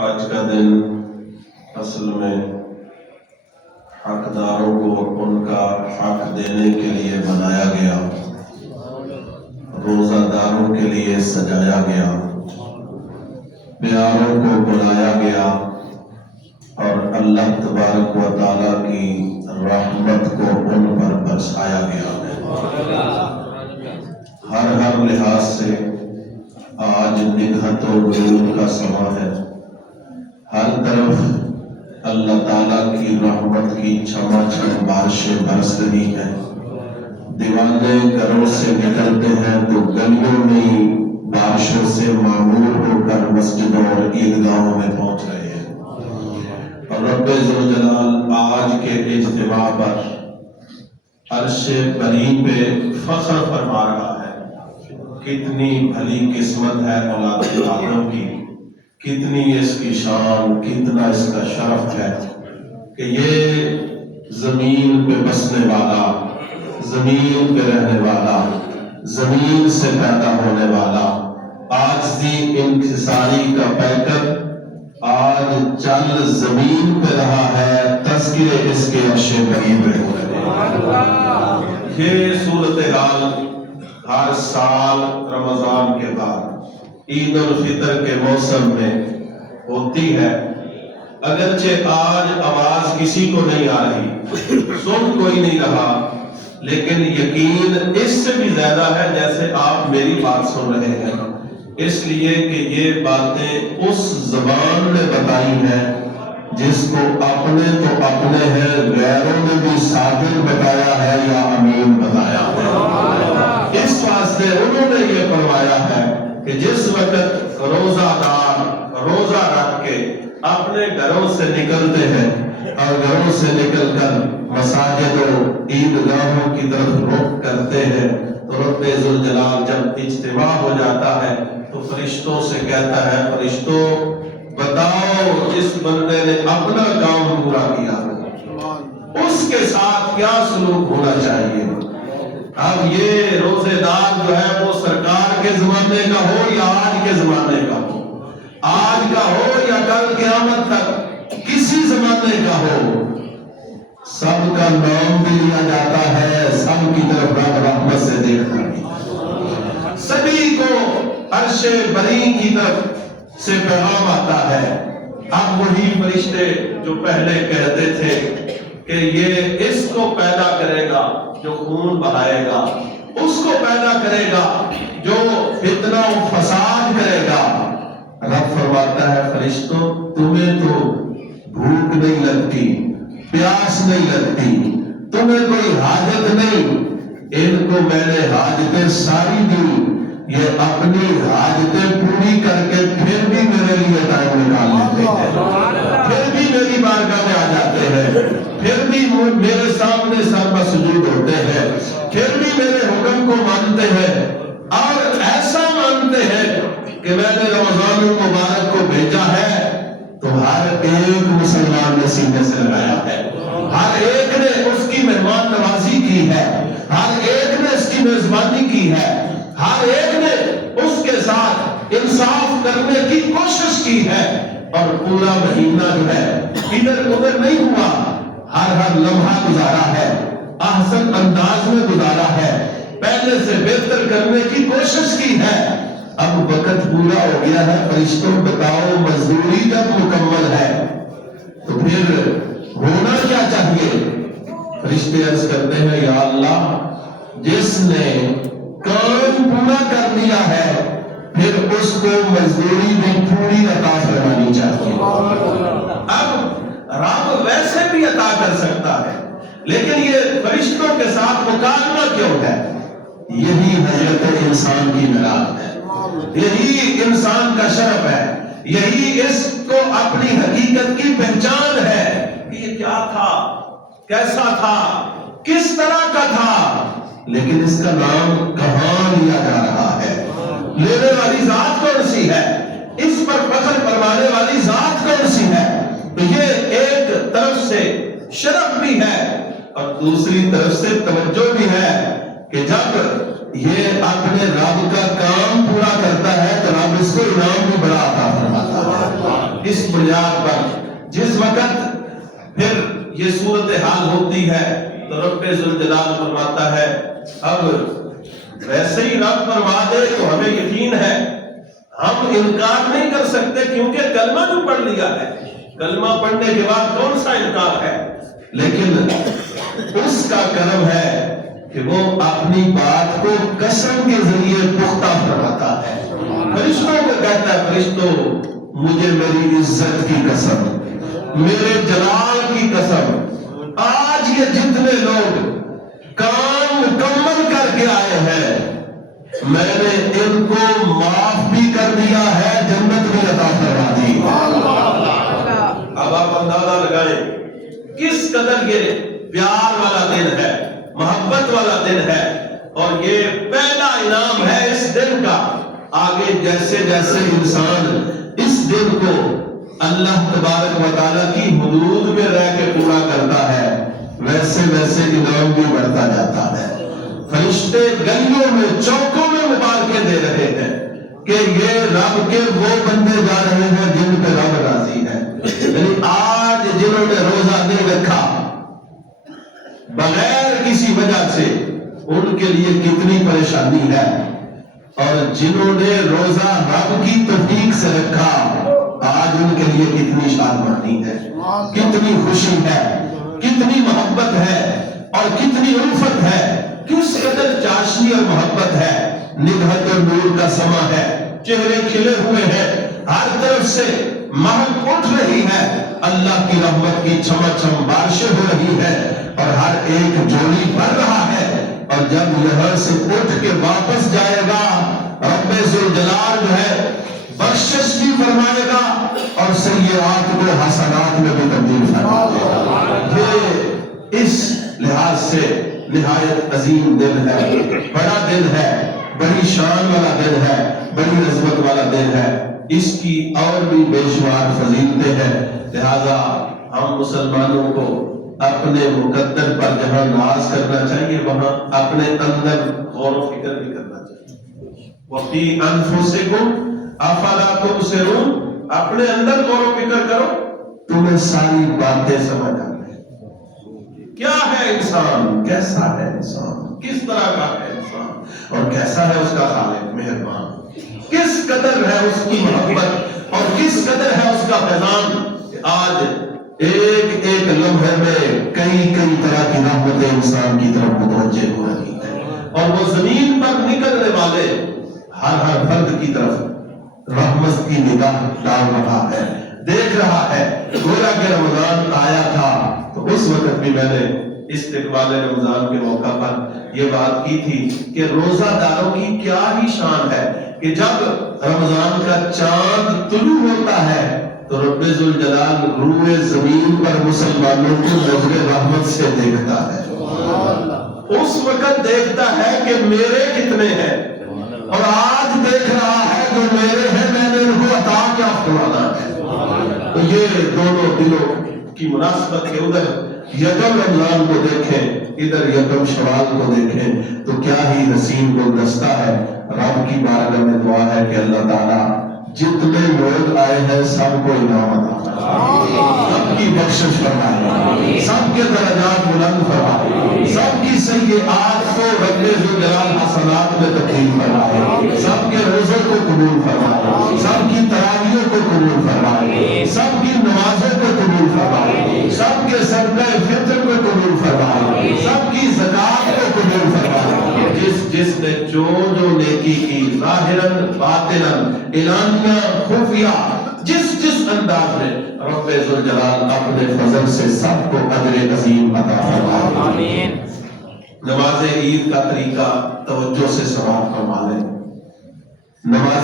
آج کا دن اصل میں حقداروں کو ان کا حق دینے کے لیے بنایا گیا، روزہ داروں کے لیے سجایا گیا، پیاروں کو بلایا گیا اور اللہ تبارک و تعالیٰ کی رحمت کو ان پر برسایا گیا ہے۔ ہر لحاظ سے آج نگہت و وجود کا سماں ہے۔ ہر طرف اللہ تعالیٰ کی رحمت کی چھما چھم بارشیں برس رہی ہیں۔ دیوانے گھروں سے نکلتے ہیں تو گلیوں میں بارشوں سے معمور ہو کر مسجدوں اور عیدگاہوں میں پہنچ رہے ہیں۔ اور رب ذوالجلال آج کے اجتماع پر عرش بری پہ فخر فرما رہا ہے۔ کتنی بھلی قسمت ہے اولاد آدم کی، کتنی اس کی شان، کتنا اس کا شرف ہے کہ یہ زمین پہ بسنے والا، زمین پہ رہنے والا، زمین سے پیدا ہونے والا، عاجزی انکساری کا پیکر آج چل زمین پہ رہا ہے، تذکرے اس کے عرش بری پہ ہو رہے ہیں۔ یہ صورتحال ہر سال رمضان کے بعد عید الفطر کے موسم میں ہوتی ہے۔ اگرچہ آج آواز کسی کو نہیں آ رہی، سن کوئی نہیں رہا، لیکن یقین اس سے بھی زیادہ ہے جیسے آپ میری بات سن رہے ہیں، اس لیے کہ یہ باتیں اس زبان نے بتائی ہیں جس کو اپنے تو اپنے ہیں، غیروں نے بھی صادق بتایا ہے یا امین بتایا ہے۔ اس واسطے انہوں نے یہ فرمایا ہے کہ جس وقت روزہ دار روزہ رکھ کے اپنے گھروں سے نکلتے ہیں اور گھروں سے نکل کر مساجد و عیدگاہوں کی طرف رخ کرتے ہیں تو رب ذوالجلال جب اجتماع ہو جاتا ہے تو فرشتوں سے کہتا ہے، فرشتوں بتاؤ جس بندے نے اپنا کام پورا کیا اس کے ساتھ کیا سلوک ہونا چاہیے۔ اب یہ روزے دار جو ہے وہ سرکار کے زمانے کا ہو یا آج کے زمانے کا ہو، آج کا ہو یا کل قیامت تک کسی زمانے کا ہو، سب کا نام بھی لیا جاتا ہے، سب کی طرف رب رحمت سے دیکھتا ہے، سبھی کو عرش بری کی طرف سے پیغام آتا ہے۔ اب وہی فرشتے جو پہلے کہتے تھے کہ یہ اس کو پیدا کرے گا جو خون بہائے گا، اس کو پیدا کرے گا جو فتنہ و فساد کرے گا، رب فرماتا ہے فرشتوں تمہیں تو بھوک نہیں لگتی، پیاس نہیں لگتی، تمہیں کوئی حاجت نہیں، ان کو میں نے حاجتیں ساری دی، یہ اپنی حاجتیں پوری کر کے پھر بھی میرے لیے ٹائم نکال لیتے ہیں، پھر بھی میری بارگاہ میں آ جاتے ہیں، پھر بھی میرے سامنے سر مسجود ہوتے ہیں، پھر بھی میرے حکم کو مانتے ہیں اور ایسا مانتے ہیں کہ میں نے رمضان المبارک کو بھیجا ہے تو ہر ایک مسلمان نے سینے سے لگایا ہے، ہر ایک نے اس کی مہمان نوازی کی ہے، ہر ایک نے اس کی میزبانی کی ہے، ہر ایک نے اس کے ساتھ انصاف کرنے کی کوشش کی ہے، اور پورا مہینہ جو ہے ادھر ادھر نہیں ہوا، ہر لمحہ گزارا ہے، احسن انداز میں گزارا ہے، پہلے سے بہتر کرنے کی کوشش کی ہے۔ اب وقت پورا ہو گیا ہے، فرشتوں بتاؤ مزدوری جب مکمل ہے تو پھر ہونا کیا چاہیے؟ فرشتے عرض کرتے ہیں یا اللہ جس نے کام پورا کر لیا ہے پھر اس کو مزدوری بھی پوری عطا فرمانی چاہیے۔ اب رب ویسے بھی عطا کر سکتا ہے لیکن یہ فرشتوں کے ساتھ مکالمہ کیوں ہے؟ یہی حضرت انسان کی مراد ہے، یہی انسان کا شرف ہے، یہی اس کو اپنی حقیقت کی پہچان ہے کہ یہ کیا تھا، کیسا تھا، کس طرح کا تھا، لیکن اس کا نام کہاں لیا جا رہا ہے، لینے والی ذات کون سی ہے، اس پر فخر فرمانے والی ذات کون سی ہے۔ تو یہ ایک طرف سے شرف بھی ہے اور دوسری طرف سے توجہ بھی ہے کہ جب یہ اپنے رب کا کام پورا کرتا ہے تو رب اس کو انعام بھی بڑا عطا فرماتا ہے۔ اس بنیاد پر جس وقت پھر یہ صورتحال ہوتی ہے تو رب ذوالجلال فرماتا ہے اب ویسے ہی رب فرما دے تو ہمیں یقین ہے، ہم انکار نہیں کر سکتے کیونکہ کلمہ جو پڑھ لیا ہے، کلمہ پڑھنے کے بعد کون سا انکار ہے؟ لیکن اس کا کرم ہے کہ وہ اپنی بات کو قسم کے ذریعے پختہ فرماتا ہے، فرشتوں کو کہتا ہے فرشتوں مجھے میری عزت کی قسم، میرے جلال کی قسم، آج یہ جتنے لوگ کام مکمل کر کے آئے ہیں میں نے ان کو معاف بھی کر دیا ہے، جنت بھی عطا فرما دی۔ اب آپ اندازہ لگائیں کس قدر یہ پیار والا دن ہے، محبت والا دن ہے، اور یہ پہلا انعام ہے اس دن کا۔ آگے جیسے جیسے انسان اس دن کو اللہ تبارک و تعالیٰ کی حدود میں رہ کے پورا کرتا ہے ویسے ویسے انعام بھی بڑھتا جاتا ہے۔ فرشتے گلیوں میں چوکوں میں مبارکیں دے رہے ہیں کہ یہ رب کے وہ بندے جا رہے ہیں جن پہ رب راضی ہے۔ یعنی آج جنہوں نے روزہ نہیں رکھا بغیر کسی وجہ سے ان کے لیے کتنی پریشانی ہے، اور جنہوں نے روزہ رب کی توفیق سے رکھا آج ان کے لیے کتنی شادمانی ہے، کتنی خوشی ہے، کتنی محبت ہے اور کتنی الفت ہے، کس قدر چاشنی اور محبت ہے۔ نگہت اور نور کا سما ہے، چہرے کھلے ہوئے ہیں، ہر طرف سے مہک اٹھ رہی ہے، اللہ کی رحمت کی چھما چھم بارشیں ہو رہی ہے، اور ہر ایک جوڑی بڑھ رہا ہے، اور جب یہاں سے اٹھ کے واپس جائے گا رب ذوالجلال جو ہے بخشش بھی فرمائے گا اور سیئات کو حسنات میں بھی تبدیل فرمائے گا۔ یہ اس لحاظ سے نہایت عظیم دن ہے، بڑا دن ہے، بڑی شان والا دن ہے، بڑی عظمت والا دن ہے، اس کی اور بھی بے شمار فضیلتیں ہیں۔ لہذا ہم مسلمانوں کو اپنے مقدر پر جہاں ناز کرنا چاہیے وہاں اپنے اندر غور و فکر بھی کرنا چاہیے۔ وَفِي أَنفُسِكُمْ أَفَلَا تُبْصِرُونَ، اپنے اندر غور و فکر کرو تمہیں ساری باتیں سمجھ آ گئی۔ کیا ہے انسان، کیسا ہے انسان، کس طرح کا ہے انسان، اور کیسا ہے اس کا خالق مہربان، کس قدر ہے اس کی محبت اور کس قدر ہے اس کا فیضان کہ آج ایک ایک لمحے میں کئی کئی طرح کی رحمتیں انسان کی طرف متوجہ ہو رہی ہیں، اور وہ زمین پر نکلنے والے ہر فرد کی طرف رحمت کی نگاہ ڈال رہا ہے، دیکھ رہا ہے۔ گویا کہ رمضان آیا تھا تو اس وقت بھی میں نے استقبال رمضان کے موقع پر یہ بات کی تھی کہ روزہ داروں کی کیا ہی شان ہے کہ جب رمضان کا چاند طلوع ہوتا ہے تو رب ذوالجلال روئے زمین پر مسلمانوں کو نظر رحمت سے دیکھتا ہے۔ اس وقت دیکھتا ہے کہ میرے کتنے ہیں، اور آج دیکھ رہا ہے جو میرے ہیں میں نے ان کو عطا کیا فرمانا ہے۔ تو یہ دونوں دلوں کی مناسبت کے ادھر یکم رمضان کو دیکھیں ادھر یکم شوال کو دیکھیں تو کیا ہی حسین گلدستہ ہے۔ رب کی بارگاہ میں دعا ہے کہ اللہ تعالیٰ جتنے لوگ آئے ہیں سب کو انعام عطا فرمائے، سب کی بخشش فرمائے، سب کے درجات بلند فرمائے، سب کی سیئات کو رب ذوالجلال حسنات میں تبدیل فرمائے، سب کے روزوں کو قبول فرمائے، سب کی تراویحوں کو قبول فرمائے، سب کی نمازوں کو قبول فرمائے، سب کے صدقہ فطر کو قبول فرمائے، سب کی زکات کو قبول فرمائے۔ جس نے جو نیکی کی ظاہراً باطناً اعلانیہ خفیہ جس انداز میں رب ذوالجلال اپنے فضل سے سب کو اجر عظیم عطا فرمائے۔ آمین۔ نماز عید کا طریقہ توجہ سے سماعت فرما لیں۔ نماز